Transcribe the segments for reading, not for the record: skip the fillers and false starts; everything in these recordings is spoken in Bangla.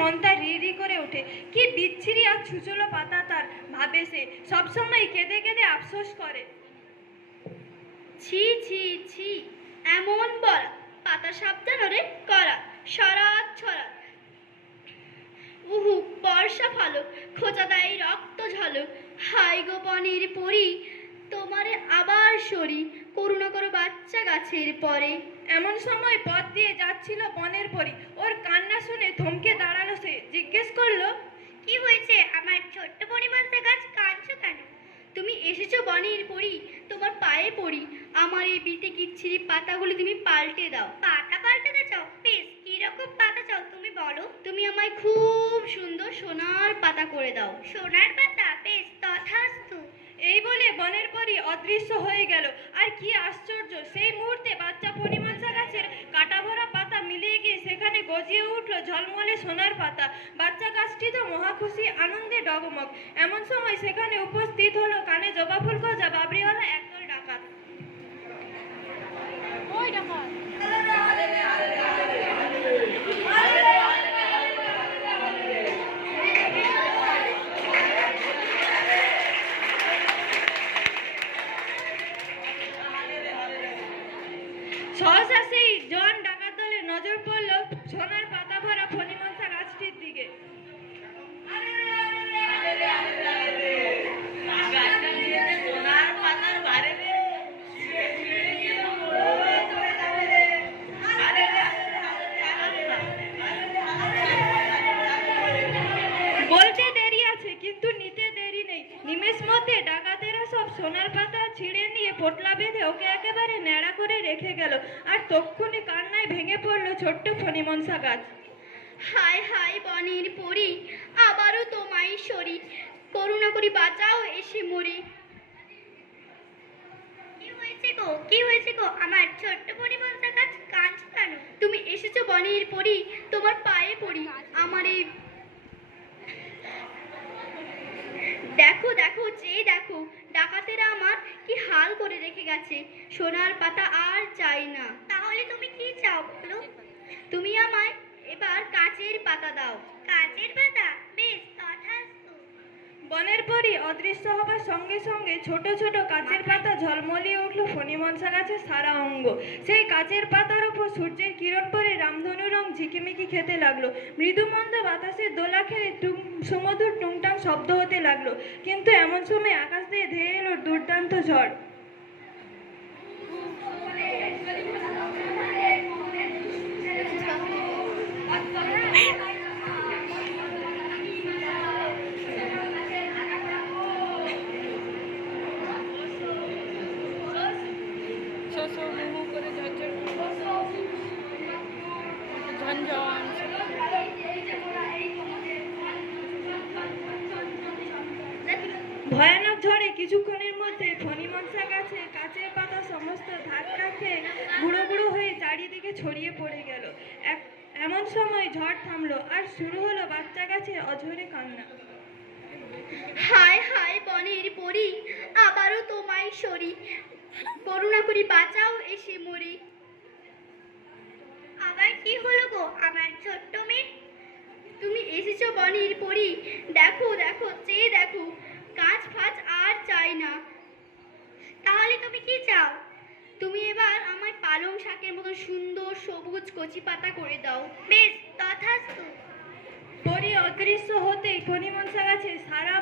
মনটা রি করে ওঠে। কি বিচ্ছিরি আর ছুচলো পাতা তার, ভাবে সে। সবসময় কেঁদে কেঁদে আফসোস করে। ছি ছি ছি, এমন বলা, পাতা সাবধান রে করা, সরাত ছড়াত। উহু বর্ষা ভালো, খোঁচা দেয় রক্ত ঝলক। হাই গো বনের পরি, তোমারে আবার সরি, করুণা করো বাচ্চা গাছের পরে। এমন সময় পথ দিয়ে যাচ্ছিল বনের পরী। ওর কান্না শুনে থমকে দাঁড়ালো সে। জিজ্ঞেস করলো, কি হয়েছে আমার ছোট্ট পরিমাণটা গাছ, কাঁদছো কেন? তুমি এসেছো বনের পরি, তোমার পায়ে পড়ি, আমার এই বিতে কিচ্ছিরি পাতাগুলি তুমি পাল্টে দাও। পাতা পাল্টাতে চাও? বেশ, কিরকম পাতা চাও তুমি বলো। তুমি আমায় খুব সুন্দর সোনার পাতা করে দাও। সোনার পাতা? বেশ, তথাস্তু। এই বলে বনের পরী অদৃশ্য হয়ে গেল। আর কি আশ্চর্য, সেই মুহূর্তে বাচ্চা পরিমাংসা গাছের কাটা ভরা পাতা মিলিয়ে গিয়ে সেখানে গজিয়ে উঠল ঝলমলে সোনার পাতা। বাচ্চা গাছটি তো মহা খুশি, আনন্দে ডগমগ। এমন সময় সেখানে উপস্থিত হলো কানে জবা ফুল গজা বাবরিওয়ালা একদল ডাকাত। ওই ডাকাত সহসা সেই জন ডাকাত দলের নজর পড়ল সোনার পাতা ভরা ফণিমনসা গাছটির দিকে। বলতে দেরি আছে, কিন্তু নিতে দেরি নেই। নিমেষ মধ্যে ডাকাতেরা সব সোনার পাতা ছিঁড়ে নিয়ে পোটলা বেঁধে ওকে একেবারে ন্যাড়া করে রেখে গেল। আর তক্ষুনি কান্নায় ভেঙে পড়লো ছোট্ট ফণিমনসা গাছ। হায় হায় বনের পরি, আবারও তোমায় সরি, করুণা করি বাঁচাও এসে মরে। কি হয়েছে গো, কি হয়েছে গো, আমার ছোট্ট পরিমাণটা গাছ, কাঁদছো কেন? তুমি এসেছো বনের পরি, তোমার পায়ে পড়ি, আমার এই দেখো দেখো, চেয়ে দেখো, ডাকাতেরা আমার কি হাল করে রেখে গেছে। সোনার পাতা আর চাই না। তাহলে তুমি কি চাও বলো? তুমি আমায় এবার কাঁচের পাতা দাও। কাঁচের পাতা? বেশ, তথাস্তু। বনের পরী অদৃশ্য হবার সঙ্গে সঙ্গে ছোট ছোট কাচের পাতা ঝলমলিয়ে উঠল ফণিমনসা গাছের সারা অঙ্গ। সেই কাচের পাতার উপর সূর্যের কিরণ পরে রামধনু রং ঝিকিমিকি খেতে লাগলো। মৃদুমন্দ বাতাসের দোলা খেলে সুমধুর টুংটাং শব্দ হতে লাগলো। কিন্তু এমন সময় আকাশ দিয়ে ধেয়ে এলো দুর্দান্ত ঝড়। ভয়ানক ঝড়ে কিছুক্ষণের মধ্যে ফণিমনসা গাছে কাচের পাতা সমস্ত ধাক্কা খেয়ে গুঁড়ো গুঁড়ো হয়ে চারিদিকে ছড়িয়ে পড়ে গেল। এমন সময় ঝড় থামলো আর শুরু হলো বাচ্চা গাছের অঝরে কান্না। হায় হায় বনের পরি, আবারও তোমায় সরি, করুণা করি বাঁচাও এসে মরি। আবার কি হলো গো আমার ছোট্ট মেয়ে? তুমি এসেছো বনের পরি, দেখো দেখো, চেয়ে দেখো, গাছ ফাছ আর চাই না। তাহলে তুমি কি চাও? তুমি এবার আমায় পালং শাকের মতো সুন্দর সবুজ কচি পাতা করে দাও। বেশ, তথাস্তু। পরি অদৃশ্য হতেই ফণিমনসা গাছে সারা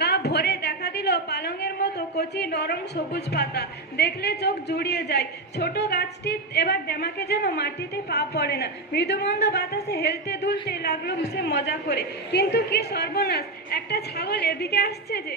গা ভরে দেখা দিল পালংয়ের মতো কচি নরম সবুজ পাতা। দেখলে চোখ জুড়িয়ে যায়। ছোট গাছটি এবার ডেমাকে যেন মাটিতে পা পড়ে না। মৃদুমন্দ বাতাসে হেলতে দুলতে লাগলো সে মজা করে। কিন্তু কি সর্বনাশ, একটা ছাগল এদিকে আসছে যে।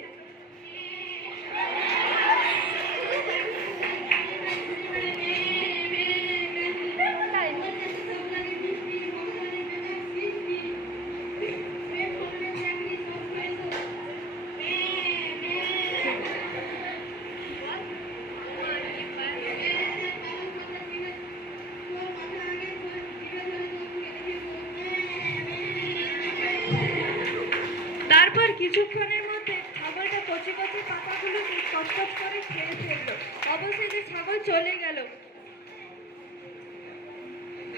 তারপর কিছুক্ষণের মধ্যে ছাগলটা কচি কচি পাতাগুলোকে কচকচ করে খেয়ে ফেললো। অবশেষে ছাগল চলে গেল।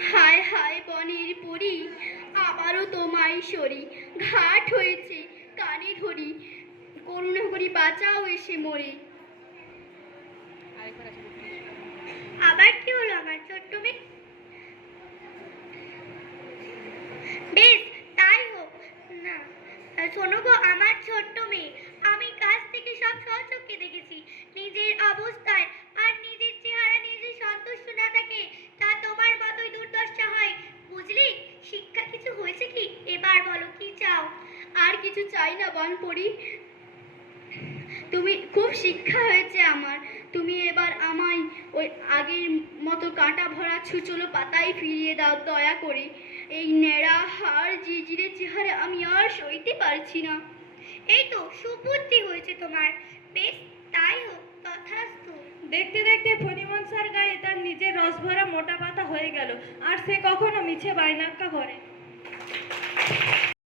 হায় হায় বনের পরি, আবারও তোমায় সরি, ঘাট হয়েছে কানে ধরি, করুণা করি বাঁচাও এসে মরে। আবার কি হলো আমার ছোট্ট মেয়ে? বেশ, তাই হোক না। শোনো গো আমার ছোট্ট মেয়ে, আমি কাছ থেকে সব স্বচক্ষে দেখেছি। নিজের অবস্থায় আর নিজের চেহারা নিজে সন্তুষ্ট না থাকে তা তোমার মতোই দুর্দশা হয়, বুঝলি? শিক্ষা কিছু হয়েছে কি? এবার বলো কি চাও? আর কিছু চাই না বনপরি, তুমি খুব শিক্ষা হয়েছে আমার। তুমি এবার আমায় ওই আগের মতো কাঁটা ভরা ছুচলো পাতায় ফিরিয়ে দাও দয়া করে। এই ন্যাড়া হাড় জিজিরে চেহারা আমি আর সইতে পারছি না। এই তো সুবুদ্ধি হয়েছে তোমার, বেশ তাই হোক, তথাস্তু। দেখতে দেখতে ফণিমনসার গায়ে তার নিজের রসভরা মোটা পাতা হয়ে গেল, আর সে কখনো মিছে বাইনাক্কা করে।